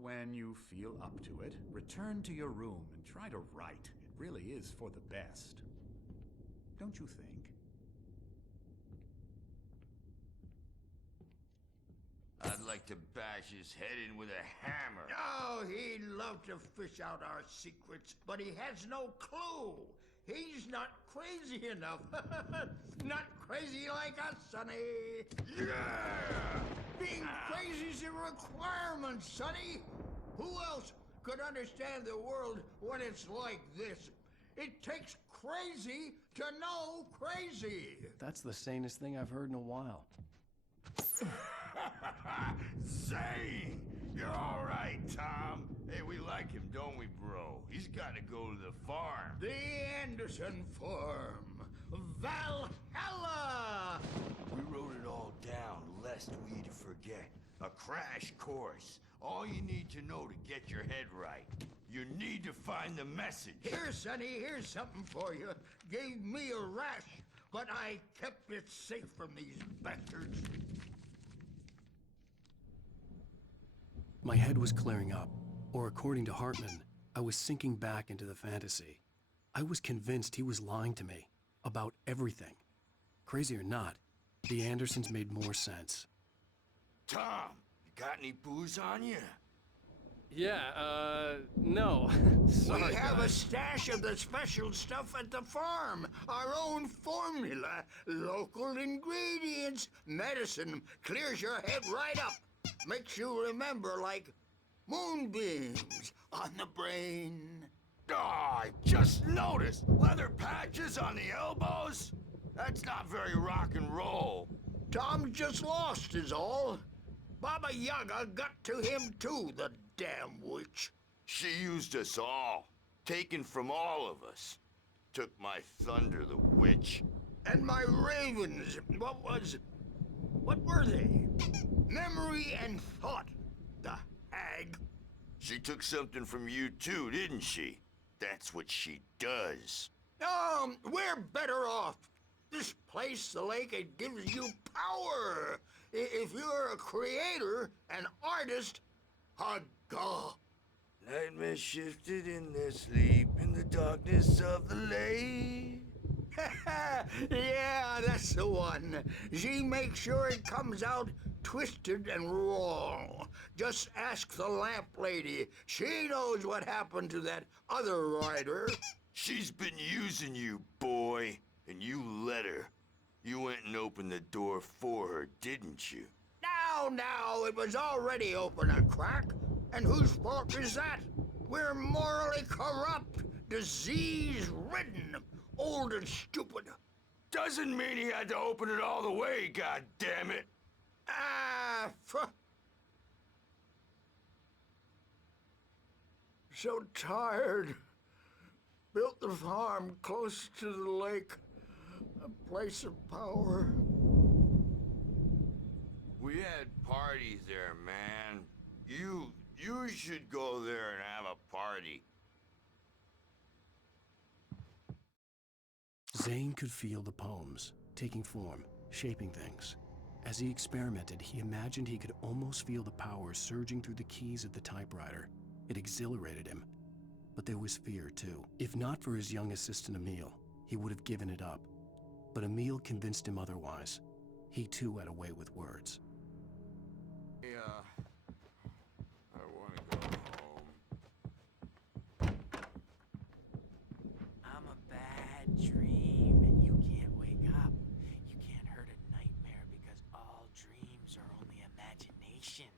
When you feel up to it, return to your room and try to write. It really is for the best. Don't you think? I'd like to bash his head in with a hammer. Oh, he'd love to fish out our secrets, but he has no clue. He's not crazy enough. Not crazy like us, Sonny. Yeah! Being crazy's a requirement, Sonny. Who else could understand the world when it's like this? It takes crazy to know crazy. That's the sanest thing I've heard in a while. Zane! You're all right, Tom. Hey, we like him, don't we, bro? He's got to go to the farm. The Anderson Farm. Valhalla! We wrote it all down, lest we'd forget. A crash course. All you need to know to get your head right. You need to find the message. Here, Sonny, here's something for you. Gave me a rash, but I kept it safe from these bastards. My head was clearing up, or according to Hartman, I was sinking back into the fantasy. I was convinced he was lying to me about everything. Crazy or not, the Andersons made more sense. Tom, you got any booze on you? Yeah, no. Sorry, We have a guys. stash of the special stuff at the farm. Our own formula. Local ingredients. Medicine clears your head right up. Makes you remember like moonbeams on the brain. Oh, I just noticed! Leather patches on the elbows? That's not very rock and roll. Tom just lost is all. Baba Yaga got to him too, the damn witch. She used us all. Taken from all of us. Took my thunder, the witch. And my ravens, what were they? Memory and thought, the hag. She took something from you too, didn't she? That's what she does. We're better off. This place, the lake, it gives you power. If you're a creator, an artist, a god. Nightmare shifted in their sleep in the darkness of the lake. Yeah, that's the one. She makes sure it comes out twisted and wrong. Just ask the lamp lady. She knows what happened to that other rider. She's been using you, boy, and you let her. You went and opened the door for her, didn't you? Now, it was already open a crack. And whose fault is that? We're morally corrupt, disease-ridden, old and stupid. Doesn't mean he had to open it all the way, goddammit. So tired. Built the farm close to the lake. A place of power. We had parties there, man. You should go there and have a party. Zane could feel the poems, taking form, shaping things. As he experimented, he imagined he could almost feel the power surging through the keys of the typewriter. It exhilarated him. But there was fear, too. If not for his young assistant, Emil, he would have given it up. But Emil convinced him otherwise. He, too, had a way with words. Yeah, I want to go home. I'm a bad dream, and you can't wake up. You can't hurt a nightmare because all dreams are only imagination.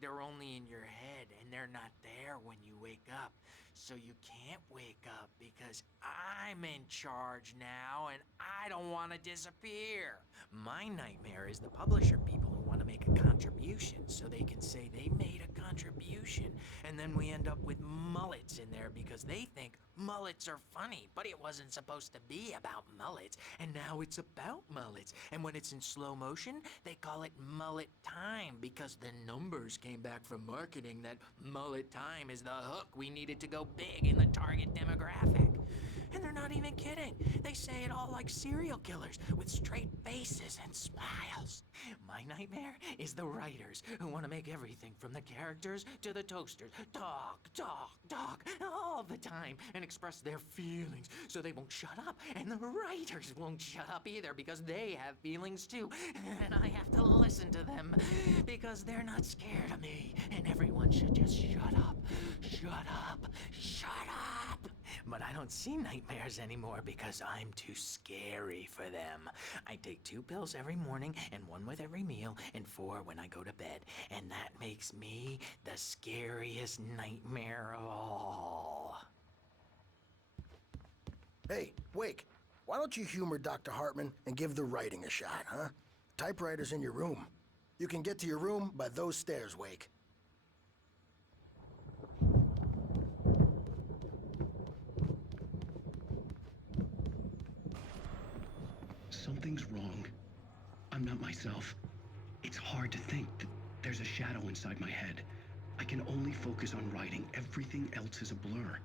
They're only in your head, and they're not there when you wake up. So you can't wake up because I'm in charge now, and I don't want to disappear. My nightmare is the publisher people who want to make a contribution so they can say they made a contribution, and then we end up with mullets in there because they think mullets are funny, but it wasn't supposed to be about mullets, and now it's about mullets. And when it's in slow motion, they call it mullet time because the numbers came back from marketing that mullet time is the hook we needed to go big in the target demographic. And they're not even kidding. They say it all like serial killers with straight faces and smiles. My nightmare is the writers who want to make everything from the characters to the toasters talk, talk, talk all the time and express their feelings so they won't shut up. And the writers won't shut up either because they have feelings too. And I have to listen to them because they're not scared of me. And everyone should just shut up, shut up, shut up. But I don't see nightmares anymore because I'm too scary for them. I take 2 pills every morning and 1 with every meal and 4 when I go to bed. And that makes me the scariest nightmare of all. Hey, Wake, why don't you humor Dr. Hartman and give the writing a shot, huh? Typewriter's in your room. You can get to your room by those stairs, Wake. Something's wrong. I'm not myself. It's hard to think that there's a shadow inside my head. I can only focus on writing. Everything else is a blur.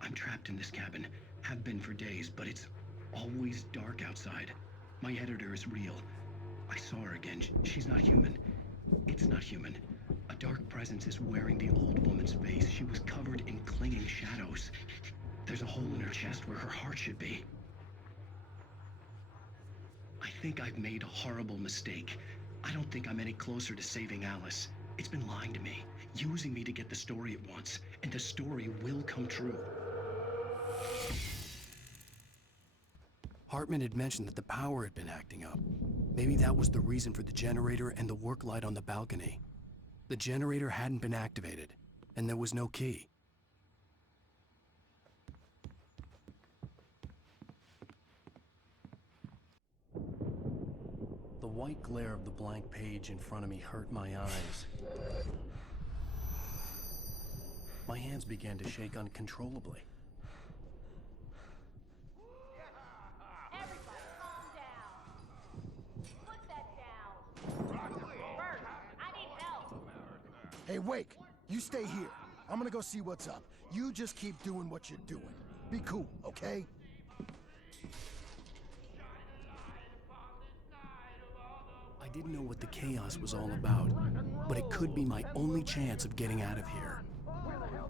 I'm trapped in this cabin. Have been for days, but it's always dark outside. My editor is real. I saw her again. She's not human. It's not human. A dark presence is wearing the old woman's face. She was covered in clinging shadows. There's a hole in her chest where her heart should be. I think I've made a horrible mistake. I don't think I'm any closer to saving Alice. It's been lying to me, using me to get the story it wants, and the story will come true. Hartman had mentioned that the power had been acting up. Maybe that was the reason for the generator and the work light on the balcony. The generator hadn't been activated, and there was no key. The white glare of the blank page in front of me hurt my eyes. My hands began to shake uncontrollably. Everybody, calm down. Put that down. Bert, I need help. Hey, Wake, you stay here. I'm gonna go see what's up. You just keep doing what you're doing. Be cool, okay? I didn't know what the chaos was all about, but it could be my only chance of getting out of here. I don't know.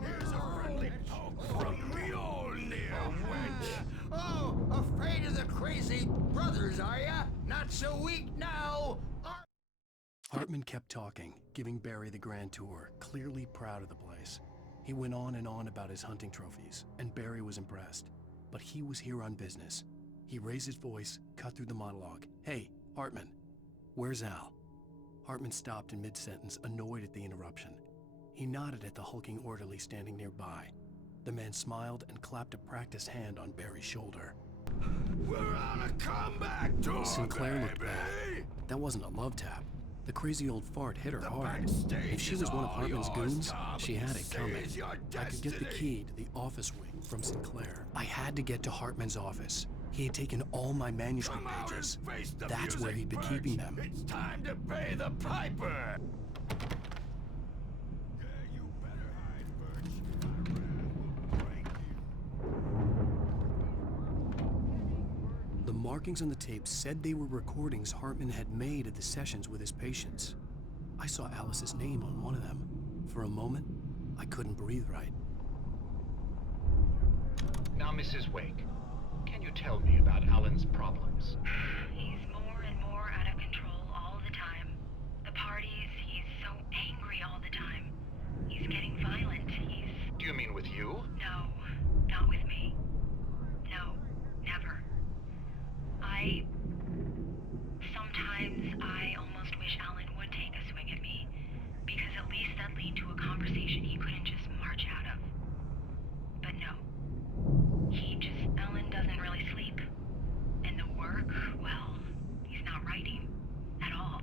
Here's a friendly poke from Mjolnir, wench. Oh, afraid of the crazy brothers, are ya? Not so weak now. Hartman kept talking, giving Barry the grand tour, clearly proud of the place. He went on and on about his hunting trophies, and Barry was impressed. But he was here on business. He raised his voice, cut through the monologue. Hey, Hartman, where's Al? Hartman stopped in mid-sentence, annoyed at the interruption. He nodded at the hulking orderly standing nearby. The man smiled and clapped a practiced hand on Barry's shoulder. We're on a comeback tour, Sinclair looked baby! back. That wasn't a love tap. The crazy old fart hit her The hard. backstage If she is was one of all Hartman's yours, goons, Tom. she had it coming. Seize your I could get the destiny. key to the office wing from Sinclair. I had to get to Hartman's office. He had taken all my manuscript Come out pages. and face the That's where music, he'd been Birch. keeping them. It's time to pay the piper. Yeah, you better hide, Birch. My wrath will break you. The markings on the tape said they were recordings Hartman had made at the sessions with his patients. I saw Alice's name on one of them. For a moment, I couldn't breathe right. Now, Mrs. Wake, can you tell me about Alan's problems? He's more and more out of control all the time. The parties, he's so angry all the time. He's getting violent. Do you mean with you? No, not with me. No, never. Sometimes I almost wish Alan would take a swing at me, because at least that'd lead to a conversation he couldn't just march out of. But no. Alan doesn't really sleep. And the work, well, he's not writing at all.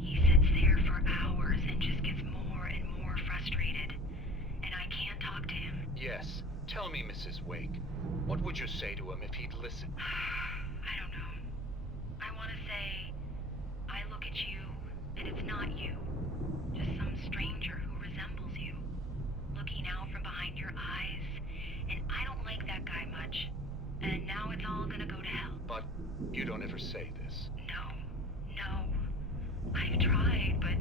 He sits there for hours and just gets more and more frustrated. And I can't talk to him. Yes. Tell me, Mrs. Wake. What would you say to him if he'd listen? I don't know. I want to say, I look at you, and it's not you. Just some stranger who resembles you. Looking out from behind But you don't ever say this. No. I've tried, but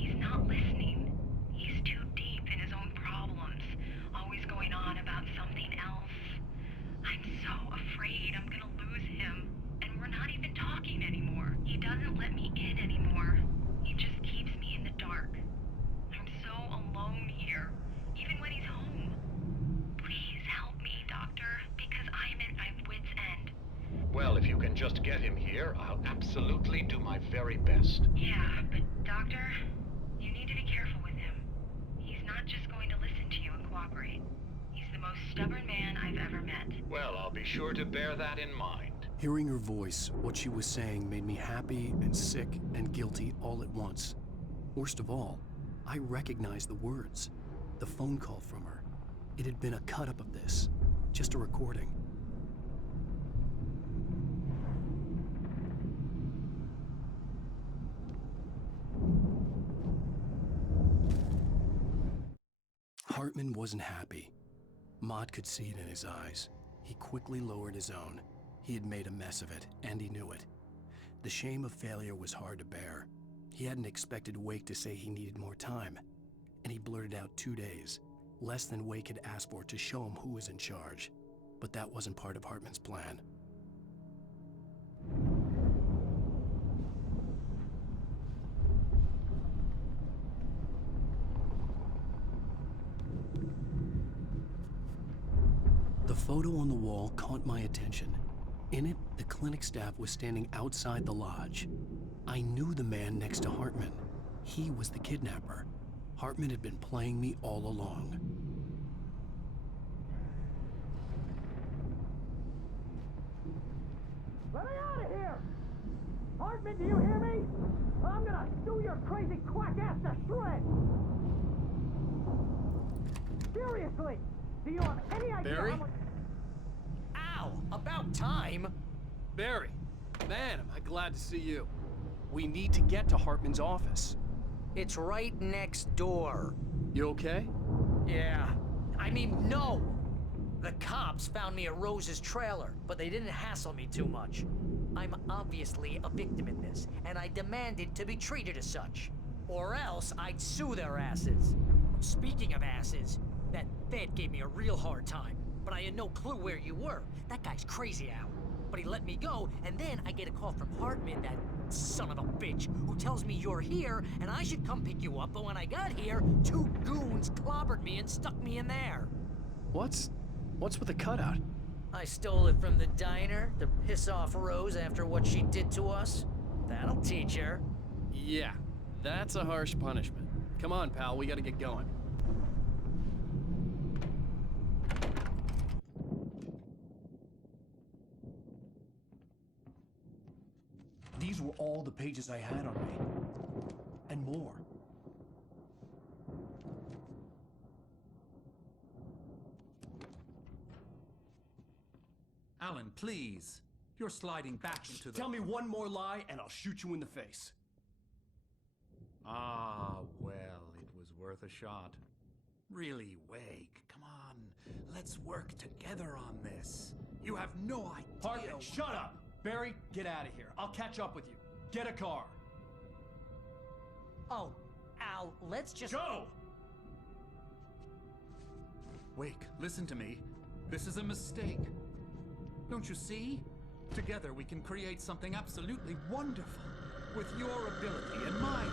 he's not listening. He's too deep in his own problems, always going on about something else. I'm so afraid I'm gonna lose him, and we're not even talking anymore. He doesn't let me in anymore. He just keeps me in the dark. I'm so alone here, even when he's home. Please help me, Doctor, because I'm at my wit's end. Well, if you can just get him here, I'll absolutely do my very best. Yeah, but Doctor, you need to be careful with him. He's not just going to listen to you and cooperate. He's the most stubborn man I've ever met. Well, I'll be sure to bear that in mind. Hearing her voice, what she was saying made me happy and sick and guilty all at once. Worst of all, I recognized the words. The phone call from her. It had been a cut-up of this. Just a recording. Hartman wasn't happy. Maud could see it in his eyes. He quickly lowered his own. He had made a mess of it, and he knew it. The shame of failure was hard to bear. He hadn't expected Wake to say he needed more time, and he blurted out 2 days, less than Wake had asked for, to show him who was in charge. But that wasn't part of Hartman's plan. The photo on the wall caught my attention. In it, the clinic staff was standing outside the lodge. I knew the man next to Hartman. He was the kidnapper. Hartman had been playing me all along. Let me out of here! Hartman, do you hear me? I'm gonna sue your crazy quack ass to shreds! Seriously! Do you have any idea Barry? how much... Ow! About time! Barry, man, am I glad to see you. We need to get to Hartman's office. It's right next door. You okay? Yeah. I mean, no! The cops found me at Rose's trailer, but they didn't hassle me too much. I'm obviously a victim in this, and I demanded to be treated as such. Or else I'd sue their asses. Speaking of asses, that Fed gave me a real hard time, but I had no clue where you were. That guy's crazy, Al. But he let me go, and then I get a call from Hartman, that son of a bitch, who tells me you're here, and I should come pick you up, but when I got here, 2 goons clobbered me and stuck me in there. What's with the cutout? I stole it from the diner to piss off Rose after what she did to us. That'll teach her. Yeah, that's a harsh punishment. Come on, pal, we gotta get going. These were all the pages I had on me. And more. Alan, please. You're sliding back into the... Tell me one more lie and I'll shoot you in the face. Ah, well, it was worth a shot. Really, Wake, come on. Let's work together on this. You have no idea... Hartman, shut up! Barry, get out of here. I'll catch up with you. Get a car. Oh, Al, let's just... Go! Wake, listen to me. This is a mistake. Don't you see? Together we can create something absolutely wonderful. With your ability and mine.